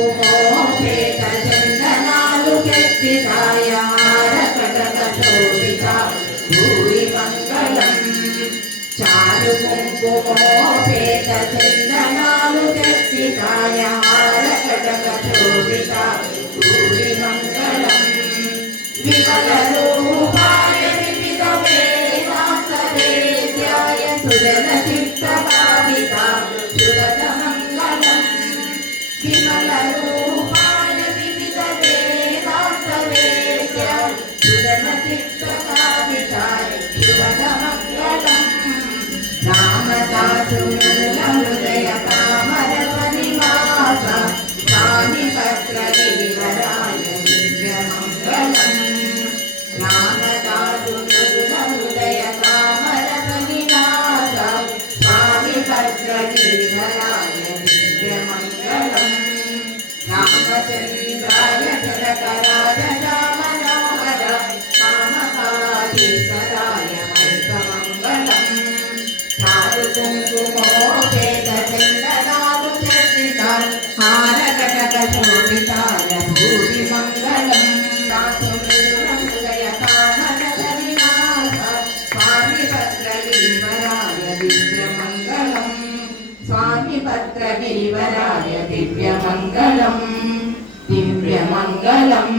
కుంకుమోపేత చందనాలు కెత్తితాయ హారకటకశోభిత భూరి మంగళం చారు కుంకుమోపేత చందనాలు కెత్తితాయ హారకటకశోభిత భూరి మంగళం విమల రూపాయ వివిధ వేదాంత వేద్యాయ సుజన చిత్త భావిత సురత మంగళం విమల రూపాయ వివిధ వేదాంత వేద్యాయ సుజన చిత్త భావితాయ సురత మంగళం రామదాసు హృదయ కామర నివాస కాని పత్ర గిరివరాయ దివ్య మంగళం రామదాసు హృదయ కామర నివాస కాని పత్ర గిరివరాయ దివ్య మంగళం రామచంద్రాయ జనకరాయ రామనోహర కామకాధీశ్వరాయ మైకమంగళం చారు కుంకుమోపేత చందనాలు చర్చితాయ హారకటకశోభితాయ భూరి మంగళం హృదయ కామర నివాస స్వామి భద్రగిరివరాయ దివ్య మంగళం స్వామి భద్రగిరివరాయ దివ్య మంగళం దివ్య మంగళం